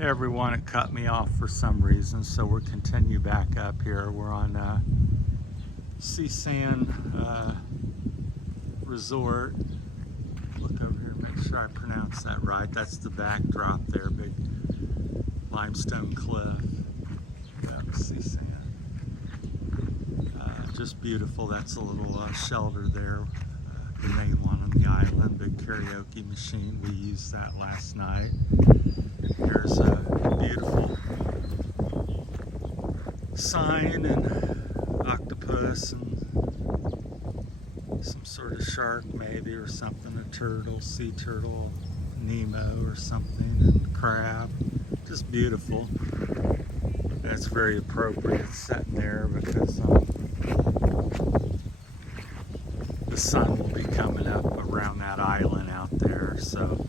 Hey everyone, it cut me off for some reason, so we'll continue back up here. We're on Seasand Resort. Look over here, make sure I pronounce that right. That's the backdrop there, big limestone cliff. That was Seasand. Just beautiful. That's a little shelter there, the main one on the island, big karaoke machine. We used that last night. Here's a beautiful sign and octopus and some sort of shark maybe or something, a turtle, sea turtle, Nemo or something, and crab. Just beautiful. That's very appropriate setting there because the sun will be coming up around that island out there, so.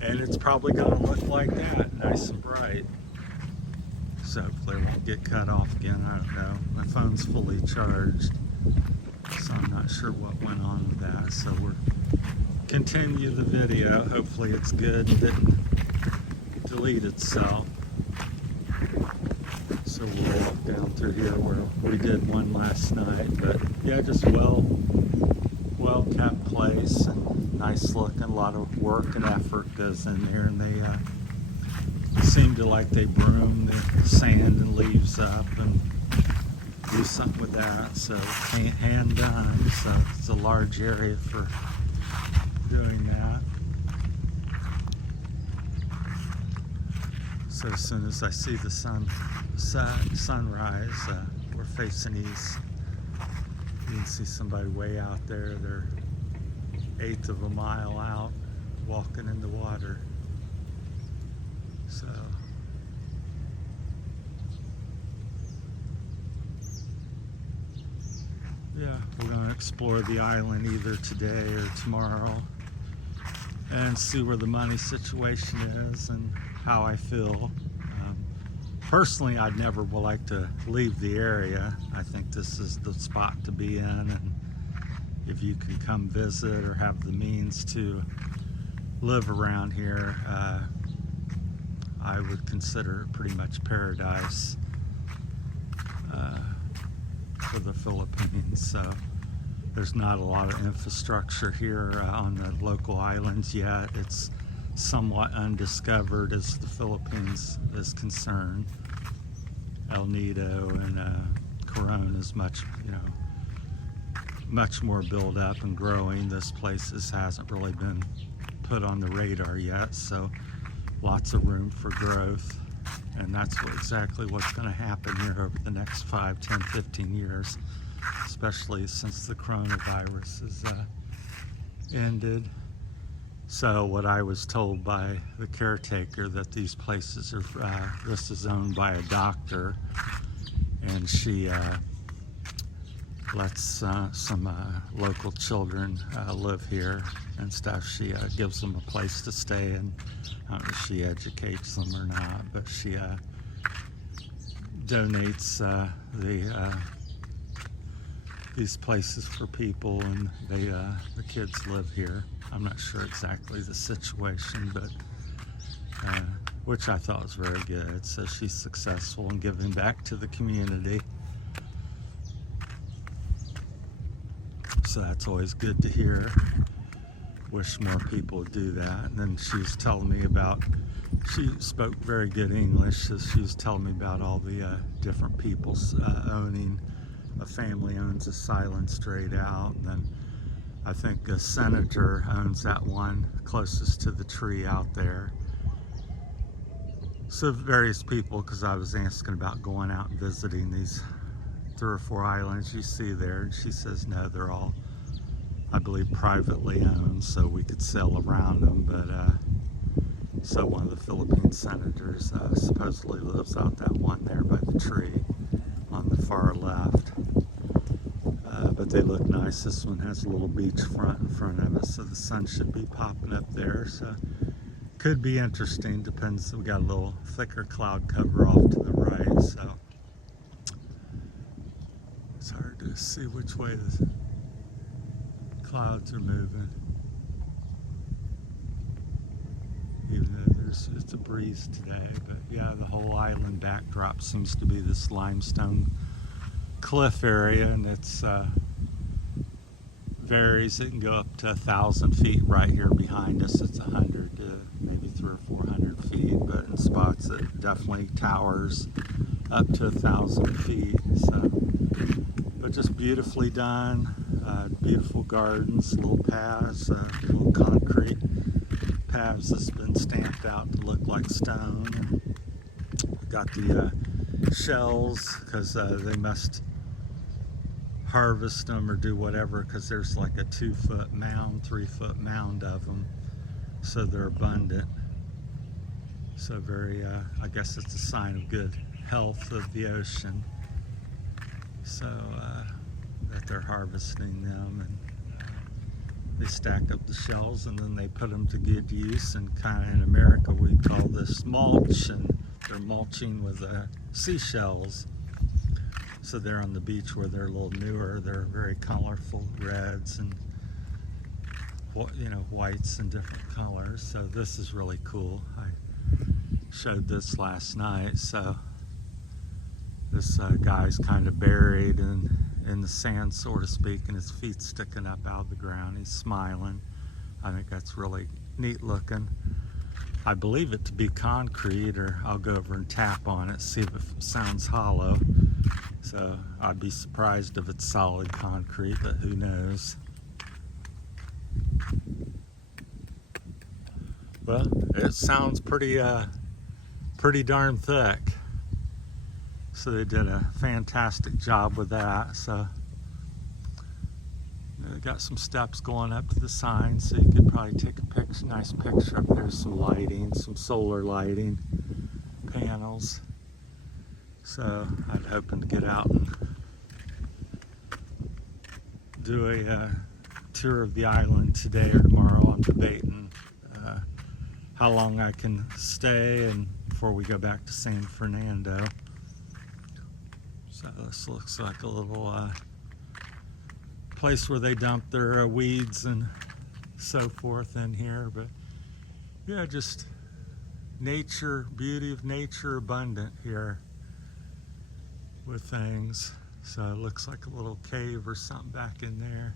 And it's probably going to look like that, nice and bright. So hopefully it won't get cut off again, I don't know. My phone's fully charged, so I'm not sure what went on with that. So we're continue the video. Hopefully it's good and didn't delete itself. So we'll walk down through here where we did one last night. But yeah, just well kept place and nice looking. A lot of work and effort goes in there, and they seem to like they broom the sand and leaves up and do something with that. So hand done. So it's a large area for doing that. So as soon as I see the sunrise, we're facing east. You can see somebody way out there. They're 1/8 of a mile out, walking in the water. So yeah, we're going to explore the island either today or tomorrow and see where the money situation is and how I feel. Personally, I'd never like to leave the area. I think this is the spot to be in, and if you can come visit or have the means to live around here, I would consider it pretty much paradise for the Philippines. So there's not a lot of infrastructure here on the local islands yet. It's somewhat undiscovered as the Philippines is concerned. El Nido and Coron is much more built up and growing. This place hasn't really been put on the radar yet, so lots of room for growth, and that's exactly what's going to happen here over the next 5, 10, 15 years, especially since the coronavirus has ended. So what I was told by the caretaker, that these places are, this is owned by a doctor, and she lets some local children live here and stuff. She gives them a place to stay, and I don't know if she educates them or not, but she donates these places for people, and the kids live here. I'm not sure exactly the situation, but which I thought was very good. So she's successful in giving back to the community. So that's always good to hear. Wish more people would do that. And then she was telling me about, she spoke very good English, so she was telling me about all the different people owning. A family owns Asylum straight out, and then I think a senator owns that one closest to the tree out there. So various people, because I was asking about going out and visiting these 3 or 4 islands you see there, and she says no, they're all, I believe, privately owned, so we could sail around them. But so one of the Philippine senators supposedly lives out that one there by the tree on the far left. But they look nice. This one has a little beach front in front of it, so the sun should be popping up there. So could be interesting. Depends. We got a little thicker cloud cover off to the right, so it's hard to see which way the clouds are moving, even though It's a breeze today, but yeah, the whole island backdrop seems to be this limestone cliff area, and it's varies. It can go up to 1,000 feet. Right here behind us, it's 100 to maybe 300 or 400 feet, but in spots it definitely towers up to 1,000 feet. So, but just beautifully done. Beautiful gardens, little paths, little concrete paths that's been stamped out to look like stone. Got the shells because they must harvest them or do whatever, because there's like a 2-foot mound, 3-foot mound of them, so they're abundant. So very, I guess it's a sign of good health of the ocean. So that they're harvesting them, and they stack up the shells and then they put them to good use. And kind of in America we call this mulch, and they're mulching with seashells. So they're on the beach where they're a little newer. They're very colorful, reds and whites and different colors. So this is really cool. I showed this last night. So this guy's kind of buried in the sand, so to speak, and his feet sticking up out of the ground. He's smiling. I think that's really neat looking. I believe it to be concrete, or I'll go over and tap on it, see if it sounds hollow. So I'd be surprised if it's solid concrete, but who knows. Well, it sounds pretty darn thick. So they did a fantastic job with that. So they got some steps going up to the sign, so you could probably take a picture, nice picture up there. Some lighting, some solar lighting panels. So I'm hoping to get out and do a tour of the island today or tomorrow. I'm debating how long I can stay and before we go back to San Fernando. So this looks like a little place where they dump their weeds and so forth in here. But yeah, just nature, beauty of nature abundant here with things. So it looks like a little cave or something back in there.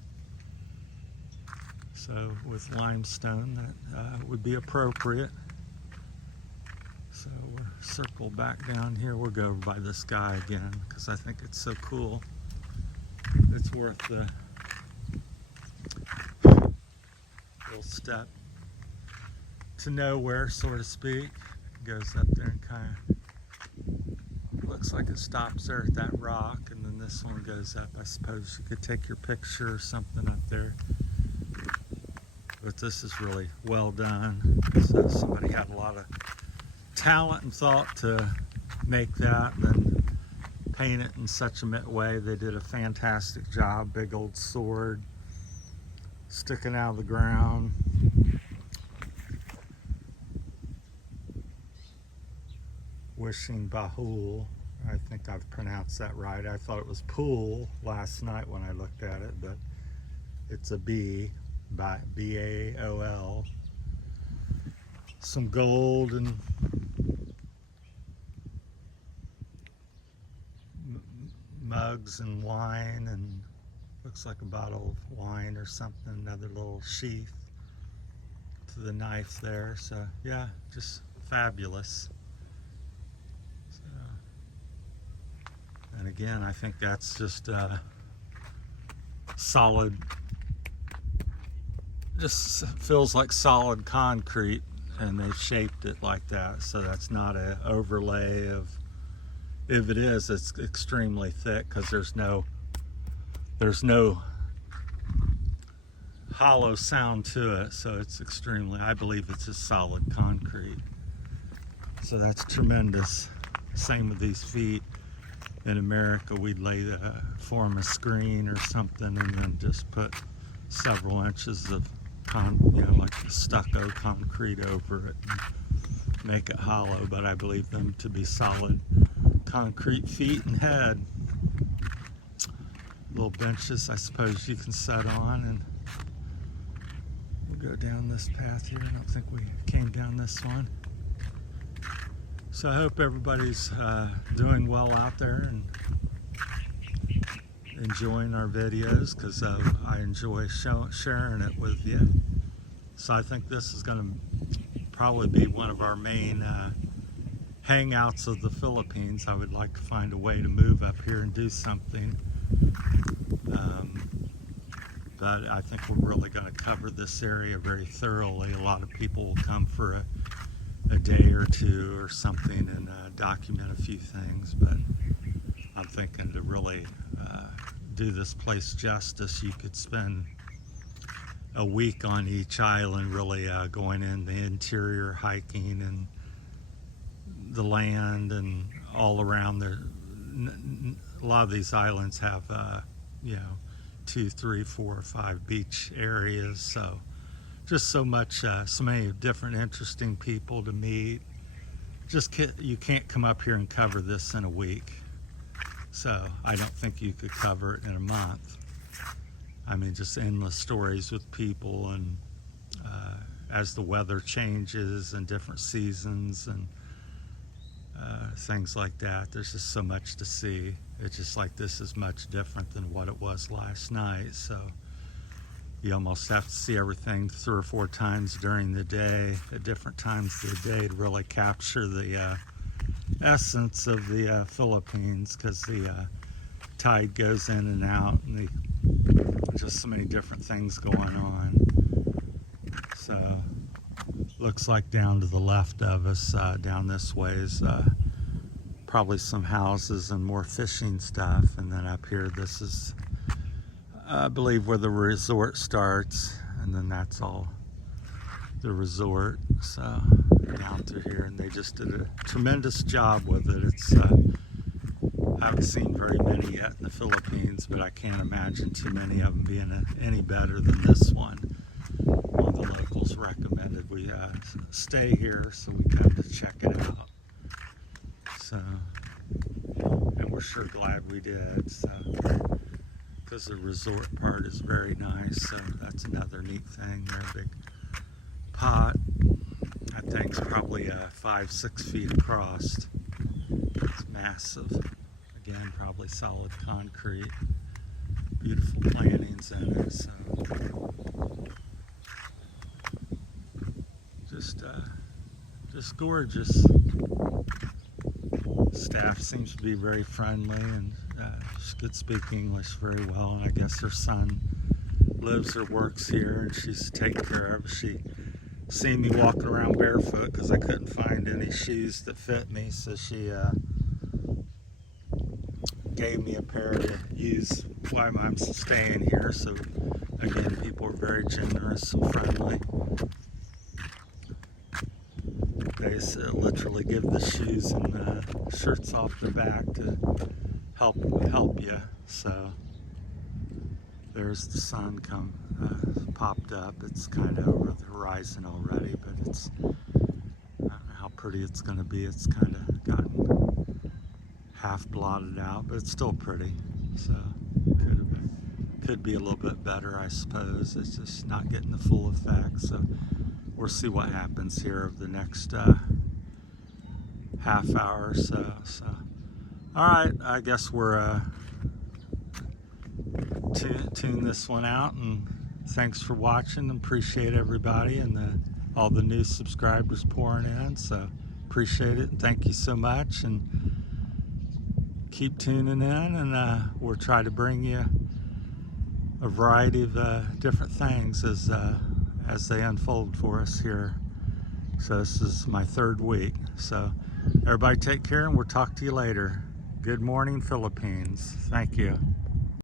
So with limestone, that would be appropriate. So we'll circle back down here. We'll go over by this guy again because I think it's so cool. It's worth the little step to nowhere, so to speak. Goes up there and kind of looks like it stops there at that rock, and then this one goes up. I suppose you could take your picture or something up there. But this is really well done. So somebody had a lot of talent and thought to make that, then paint it in such a way. They did a fantastic job. Big old sword sticking out of the ground. Wishing Bahul. I think I've pronounced that right. I thought it was pool last night when I looked at it, but it's a B, by B-A-O-L. Some gold and mugs and wine, and looks like a bottle of wine or something. Another little sheath to the knife there. So yeah, just fabulous. And again, I think that's just solid, just feels like solid concrete, and they've shaped it like that. So that's not an overlay of, if it is, it's extremely thick because there's no hollow sound to it. So it's extremely, I believe it's just solid concrete. So that's tremendous. Same with these feet. In America, we'd form a screen or something and then just put several inches of like stucco concrete over it and make it hollow. But I believe them to be solid concrete feet and head. Little benches, I suppose you can sit on, and we'll go down this path here. I don't think we came down this one. So I hope everybody's doing well out there and enjoying our videos, because I enjoy sharing it with you. So I think this is going to probably be one of our main hangouts of the Philippines. I would like to find a way to move up here and do something. But I think we're really going to cover this area very thoroughly. A lot of people will come for a day or two or something and document a few things, but I'm thinking to really do this place justice, you could spend a week on each island, really going in the interior, hiking and the land and all around there. A lot of these islands have you know, 2, 3, 4, or 5 beach areas, so just so many different interesting people to meet. You can't come up here and cover this in a week, so I don't think you could cover it in a month. I mean, just endless stories with people, and as the weather changes and different seasons and things like that, there's just so much to see. It's just like this is much different than what it was last night, so you almost have to see everything 3 or 4 times during the day, at different times of the day, to really capture the essence of the Philippines, because the tide goes in and out, and just so many different things going on. So looks like down to the left of us, down this way, is probably some houses and more fishing stuff, and then up here this is, I believe, where the resort starts, and then that's all the resort. So down through here, and they just did a tremendous job with it. It's I haven't seen very many yet in the Philippines, but I can't imagine too many of them being any better than this one. One of the locals recommended we stay here, so we come to check it out. So, and we're sure glad we did. So, because the resort part is very nice, so that's another neat thing. Their big pot, that thing's probably 5-6 feet across. It's massive. Again, probably solid concrete. Beautiful plantings in it. So just gorgeous. Staff seems to be very friendly, and she could speak English very well, and I guess her son lives or works here, and she's taken care of. She seen me walking around barefoot because I couldn't find any shoes that fit me, so she gave me a pair to use while I'm staying here. So again, people are very generous and friendly. They literally give the shoes and shirts off the back to help you. So there's the sun popped up. It's kind of over the horizon already, but it's, I don't know how pretty it's going to be. It's kind of gotten half blotted out, but it's still pretty. So could be a little bit better, I suppose. It's just not getting the full effect. So we'll see what happens here over the next half hour or so. All right, I guess we're tune this one out, and thanks for watching. Appreciate everybody and all the new subscribers pouring in. So appreciate it, and thank you so much. And keep tuning in, and we'll try to bring you a variety of different things as they unfold for us here. So this is my 3rd week. So everybody take care, and we'll talk to you later. Good morning, Philippines. Thank you.